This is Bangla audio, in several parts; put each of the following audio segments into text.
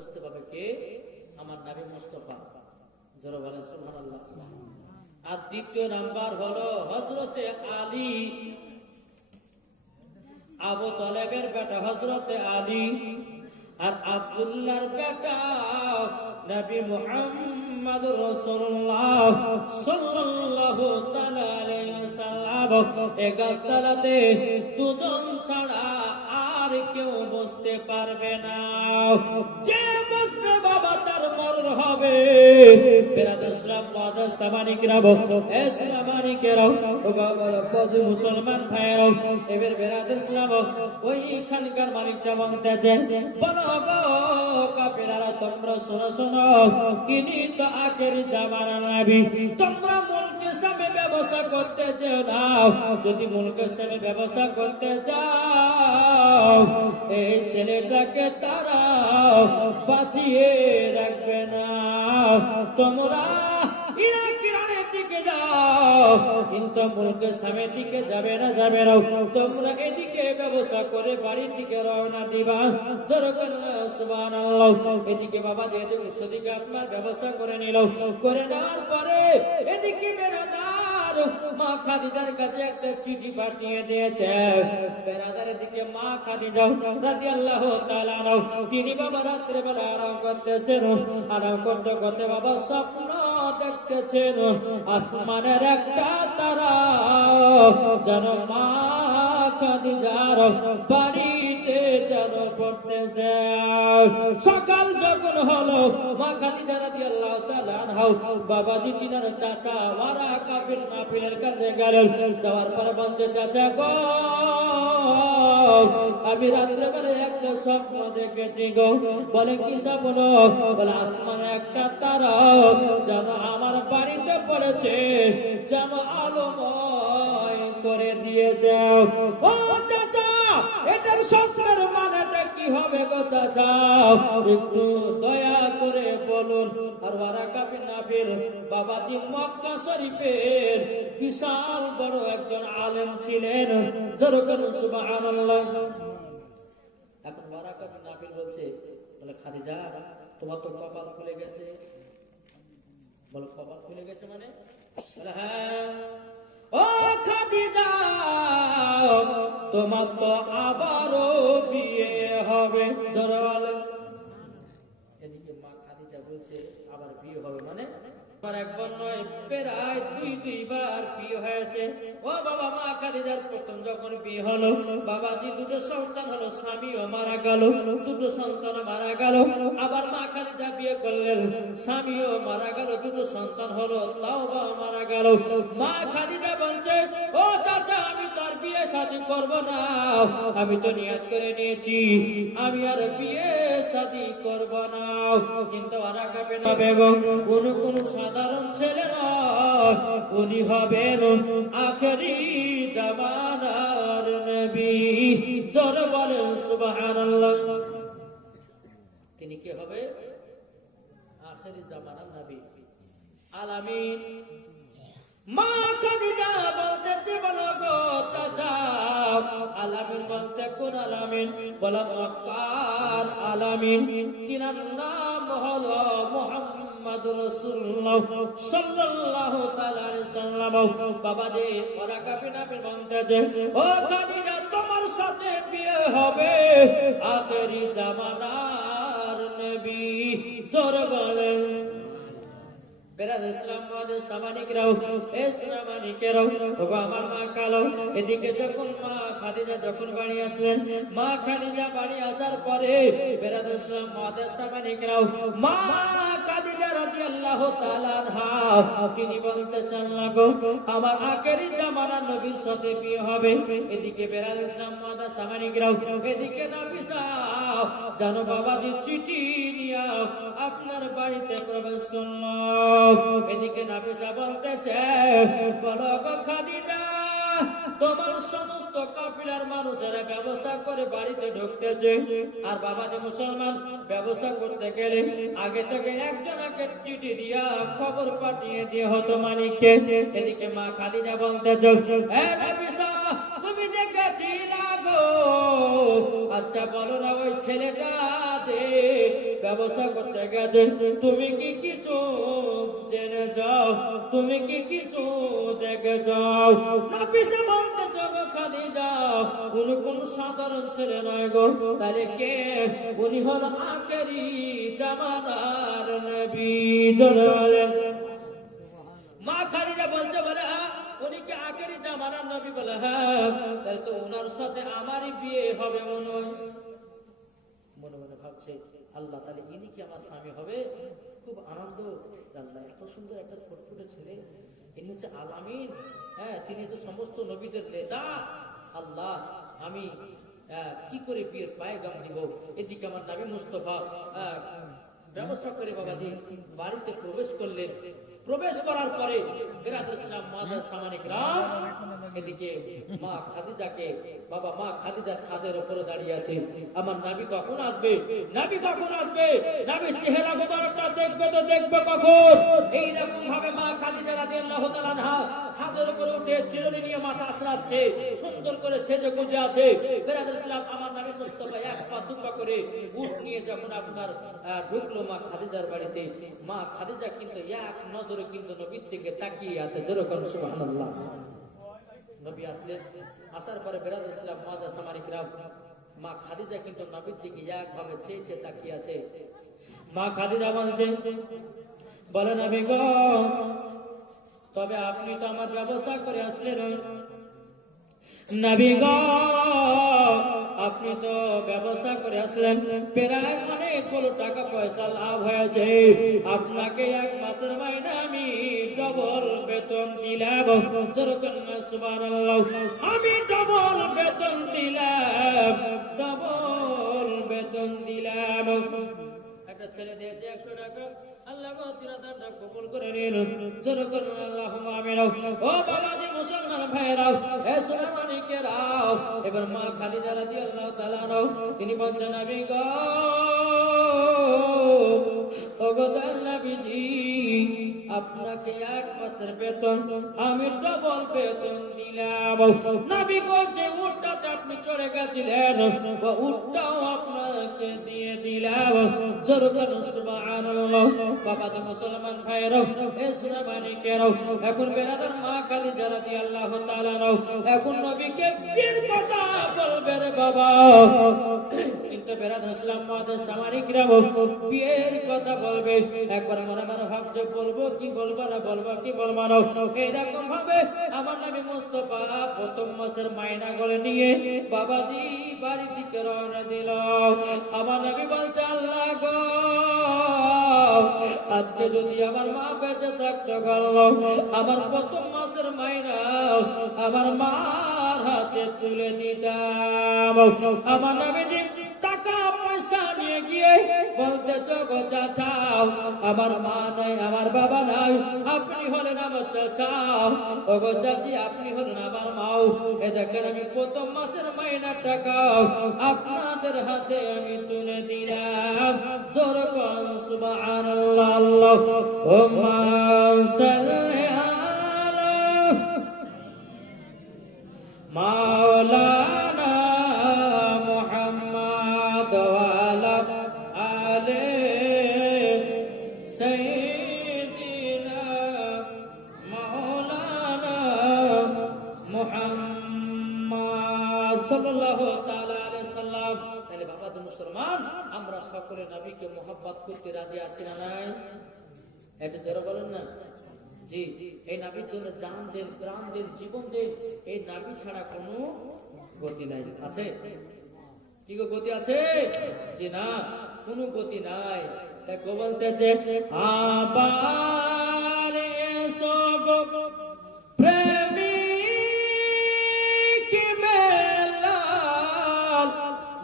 বুঝতে পারবে কে আমার নবী মুস্তাফা। যারা বলেন সুবহানাল্লাহ। আর দ্বিতীয় নাম্বার হলো হযরতে আলী, আবু তালেবের বেটা হযরতে আলী, আর আব্দুল্লাহর বেটা নবী মুহাম্মদুর রাসূলুল্লাহ সাল্লাল্লাহু তাআলা আলাইহি ওয়াসাল্লাম। এই গাছতলাতে দুজন ছাড়া আর কেউ বসতে পারবে না। যে বসবে বাবা তার মরণ হবে। বিরাদর ইসলাম মুআদ্দাস সামানিকরাম, ইসলামানিকেরাম, বাবা মুসলমান ভাইয়েরাও, এবার বিরাদর ইসলাম ওইখানকার মালিকটা বলতেছে, বলো গো কাফেররা, তোমরা শোনো শোনো, ইনি তো আখেরি জামানার নবী। তোমরা মুলকের সামনে ব্যবসা করতে চাও না, যদি মুলকের সামনে ব্যবসা করতে চাও এই ছেলেটাকে তারা বাঁচিয়ে রাখবে না। তোমরা ইরানের দিকে যাও, কিন্তু মুলকের সামনের দিকে যাবে না, যাবে না। তোমরা এদিকে ব্যবসা করে বাড়ির দিকে রওনা দিবা। সুবহানাল্লাহ। এদিকে বাবা যেহেতু সেদিকে আপনার ব্যবসা করে নিল, করে নেওয়ার পরে এদিকে বেরাদার মা খাদিজার কাছে একটা চিঠি পাঠিয়ে দিয়েছে। বেরাদারের দিকে মা খাদিজা রাদিয়াল্লাহু তাআলা তিনি বাবা রাত্রে বেলা আরাম করতেছেন। আরাম করতে করতে বাবা স্বপ্ন দেখতেছেন, আসমানের একটা তারা যেন মা খাদিজার বাড়িতে যেন পড়তেছে। সকাল যখন হলো, মা খাদিজা রাদিয়াল্লাহু তাআলা আনহা বাবাজি তিনার চাচা ওয়ারাকা বিন নাফিলের কাছে গেলেন। যাওয়ার পর বলছে, চাচা গো, আমি রাত্রে বেলা একটা স্বপ্ন দেখেছি গো। বলে কি স্বপ্ন? বলে আসমানে একটা তারা যেন আমার বাড়িতে পড়েছে, যেন আলোময় করে দিয়েছে। ও চাচা, এটার স্বপ্নের মানেটা কি হবে গো চাচা? একটু দয়া করে বলুন। আর ওয়ারাকা বিন নাফিল বাবাজি মক্কা শরীফের বিশাল বড় একজন আলেম ছিলেন। যেরকম সুবহানাল্লাহ। এখন ওয়ারাকা বিন নাফিল বলছে, বলে খাদিজা, তোমার তো কপাল খুলে গেছে। বলে কপাল খুলে গেছে মানে? বলে হ্যাঁ। ও খাদিজা, তোমার তো আবারও বিয়ে হবে। জোরে বলেন। এদিকে মা খাদিজা বলছে, আবার বিয়ে হবে মানে? একবার নয়, প্রায় দুইবার বিয়ে হয়েছে। ও বাবা, মা খাদিজার প্রথম যখন বিয়ে হলো, বাবাজি দুটো সন্তান হলো, স্বামীও মারা গেল, দুটো সন্তান মারা গেল। আবার মা খাদিজা বিয়ে করলেন, স্বামীও মারা গেল, দুটো সন্তান হলো, তাও বাবা মারা গেল। মা খাদিজা বলছে, ও চাচা, আমি তার বিয়ে শাদী করব না। আমি তো নিয়ত করে নিয়েছি আমি আর বিয়ে শাদী করব না। কিন্তু ওয়ারাকা বিন বেগম কোন সাধারণ ছেলে নয়, উনি হবেন আখেরি জামানার নবী। জোরে বলেন সুবহানাল্লাহ। তিনি কি হবে? আখেরি জামানার নবী, আলামিন। মা খাদিজা বলতেছে, বলো গো চাচা, আলামিন বলতে কোন আলামিন? বলো মক্কার আলামিন। তিনার নাম হলো মুহাম্মদুর রাসূলুল্লাহ সাল্লাল্লাহু তাআলা আলাইহি ওয়াসাল্লাম। বাবা যে ওয়ারাকা বিন নাফিল বলতেছে, ও খাদিজা, তোমার সাথে বিয়ে হবে আখেরি জামানার নবী। জোরে বলেন। এদিকে যখন মা খাদিজা যখন বাড়ি আসলেন, মা খাদিজা বাড়ি আসার পরে মা খাদিজা রাদিয়াল্লাহু তাআলা আনহা তিনি বলতেছেন, লাগো আমার আখেরি জামানার নবীর সাথে বিয়ে হবে। এদিকে বেরাদুল ইসলাম মুআদ্দাস সামানিকরাও, এদিকে নাফিসা জানো বাবাজি চিঠি নিয়ে আপনার বাড়িতে প্রবেশ করলো। এদিকে নাফিসা বলতেছে, বলো গো খাদিজা, তোমার সমস্ত কাফিলার মানুষেরা ব্যবসা করে বাড়িতে ঢুকতেছে, আর বাবা যে মুসলমান ব্যবসা করতে গেলে আগে থেকে একজনকে চিঠি দিয়া খবর পাঠিয়ে দিয়ে হতো মালিককে। এদিকে মা খাদিজা বলতেছে, হে নাফিসা, তুমি দেখেছিলা গো? আচ্ছা বলো না, ওই ছেলেটা যে ব্যবসা করতে গেছে, তুমি কি কিছু জেনে যাও? তুমি কি কিছু দেখে যাও? নবী সে বলতে জগৎ খাদিজা, উনি কোন সাধারণ ছেলে নয় গো, তাহলে কে? উনি হল আখেরি জামানার নবী। মা খাদিজা বলছে, বলে হ্যাঁ উনি কি আখেরি জামানার নবী? বলে হ্যাঁ। তাহলে তো ওনার সাথে আমারই বিয়ে হবে মনে হয়। মনে মনে ভাবছে, আল্লাহ তাহলে ইনি কি আমার স্বামী হবে? খুব আনন্দ, আল্লাহ এত সুন্দর একটা ফুটফুটে ছেলে, ইনি হচ্ছে আলামিন, হ্যাঁ তিনি তো সমস্ত নবীদের নেতা। আল্লাহ আমি কি করে বিয়ের পায়গাম দিব? এদিকে আমার নবী মুস্তাফা ব্যবস্থা করে বাবাজি বাড়িতে প্রবেশ করলেন। প্রবেশ করার পরে বিরাজমান মাদার সামানিক রাম, এদিকে মা খাদিজাকে, বাবা মা খাদিজা ছাদের উপরে দাঁড়িয়ে আছে। আমার নবী কখন আসবে? নবী কখন আসবে? নবীর চেহারা মোবারকটা দেখবে তো দেখবে কখন? এই রকম ভাবে মা খাদিজা রাদিয়াল্লাহু তাআলা আনহা ছাদের উপরে উঠে চিরুনি নিয়ে মাথা আছড়াচ্ছে, সুন্দর করে সেজে গুজে আছে। বিরাজমান আমার নবী মুস্তাফা এক পা দুপা করে উট নিয়ে যখন আপনার ঢুকলো মা খাদিজার বাড়িতে, মা খাদিজা কিন্তু এক নজরে কিন্তু নবীর দিকে তাকিয়ে আছে। যেরকম সুবহানাল্লাহ। নবী আসলেন, আসার পরে বিরাজমান ইসলাম মাদা সামারিকরা, মা খাদিজা কিন্তু নবীর দিকে একভাবে চেয়ে তাকিয়ে আছে। মা খাদিজা বলছে, বলে নবী গো, তবে আপনি তো আমার ব্যবসা করে আসলেন। নবী গো, আপনি তো ব্যবসা করে আসলেন, প্রায় অনেকগুলো টাকা পয়সা লাভ হয়েছে। আপনাকে এক মাসের মাইনে আমি ডবল বেতন দিলাম। সুবহানাল্লাহ, আমি ডবল বেতন দিলাম, ডবল বেতন দিলাম। একটা ছেলে দিয়েছে 100 টাকা, আল্লাহ তিরাদারটা কবুল করে নিন। যেরকম আল্লাহুম্মা আমিন। ও বাবাজি মুসলমান ভাইরাও, হে সোনামানিকেরাও, এবার মা খাদিজা রাদিয়াল্লাহু তাআলা আনহা তিনি বলছেন, নবী গো, ওগো নবীজি, আপনাকে এক মাসের বেতন আমি ডবল বেতন দিলাম। নবী গো, যে উটটাতে আপনি চড়ে গেছিলেন ও উটটাও আপনাকে দিয়ে দিলাম। যেরকম সুবহানাল্লাহ। বাবাজি মুসলমান ভাইরাও, হে সোনামানিকেরাও, এখন বেরাদার মা খাদিজা রাদিয়াল্লাহু তাআলা আনহা এখন নবীকে বিয়ের কথা বলবে রে বাবা। কিন্তু বেরাদার ইসলাম মাদের সামারিকরা বিয়ের কথা বলবে, একবার মনে মনে ভাবছে বলবো কি বলবো না, বলবো কি বলবো না। এইরকম ভাবে আমার নবী মুস্তাফা প্রথম মাসের মাইনা করে নিয়ে বাবাজি বাড়ি থেকে রওনা দিল। আমার নবী বলছে, আল্লাহ গো, আজকে যদি আমার মা বেঁচে থাকতে গেল, আমার প্রথম মাসের মাইনা আমার মার হাতে তুলে দিতাম। আমার নবীজি টাকা পয়সা নিয়ে গিয়ে বলতে চো চাচাও, আমার মা নাই, আমার বাবা নাই, আপনি হলেন আমার চাচাও। ও গো চাচি, আপনি হলেন আমার মাও। এ দেখেন আমি প্রথম মাসের মাইনার টাকা আপনাদের হাতে আমি তুলে দিলাম। যেরকম সুবহানাল্লাহ। আল্লাহুম্মা সাল্লি আলা মাওলানা মুহাম্মদ ওয়া আলা আলি সাইয়্যিদিনা মাওলানা মুহাম্মদ সাল্লাল্লাহু তাআলা আলাইহি সাল্লাম। তাহলে বাবাজি মুসলমান, আমরা সকলে নবীকে মোহাব্বত করতে রাজি আছি না নাই? একটু জোরে বলেন না। জি, এই নবীর জন্য জান দেন, প্রাণ দেন, জীবন দেন। এই নবী ছাড়া কোনো গতি নাই। আছে কি গো গতি আছে? যে না, কোনো গতি নাই। তাই গো বলতেছে, আবার এসো গো প্রেমিক মেলাল,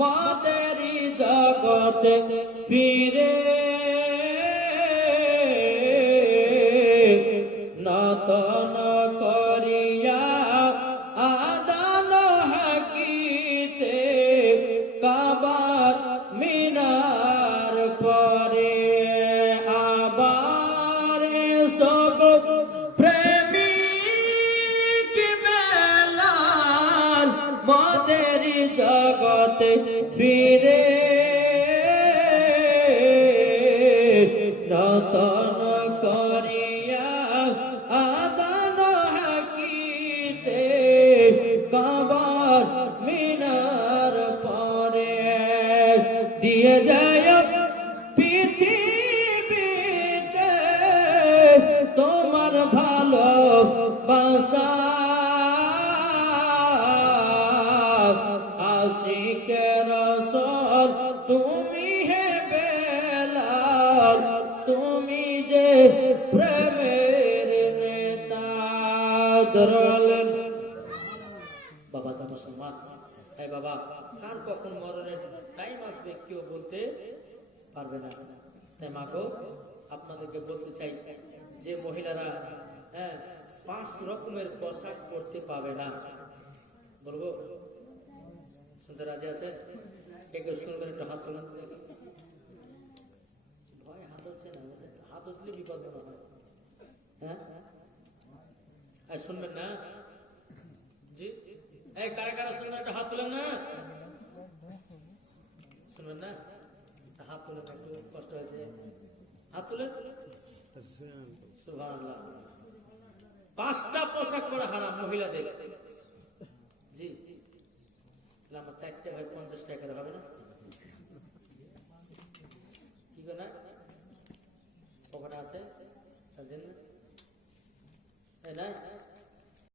মাদেরই জগতে ফিরে নতন করিয়া আদান হাকিতে কাবার মিনার পরে। আবার এসো গো প্রেমিক মেলাল, মাদেরই জগতে ফিরে যতন করিয়া আদান হাকিতে কাবার মিনার পরে দিয়ে যায় পৃথিবীতে তোমার ভালো বাসা আশিকে রাসূল তুমি হে বেলাল তুমি যে প্রেমের নেতা জরালেন বাবা তো মুসলমান তাই বাবা কার কখন মরণের টাইম আসবে কেউ বলতে পারবে না তাই মাগো আপনাদেরকে বলতে চাই যে মহিলারা 5 রকমের পোশাক পরতে পাবে না বলবো শুনতে রাজি আছে কে কেউ শুনবেন একটু হাত তোলেন ভয় হাত হচ্ছে না হাত উঠলে বিপদ মনে হয় আর শুনবেন না জি এই কারা কারা শুনবেন একটু হাত তোলেন না শুনবেন না হাত তুলেন একটু কষ্ট হয়েছে হাত তুলেন সুবহানাল্লাহ 5টা পোশাক পরা হারাম মহিলাদের জি আমার 4টে ভাই 50 টাকা করে হবে না কি করে না ওখানে আছে তার জন্য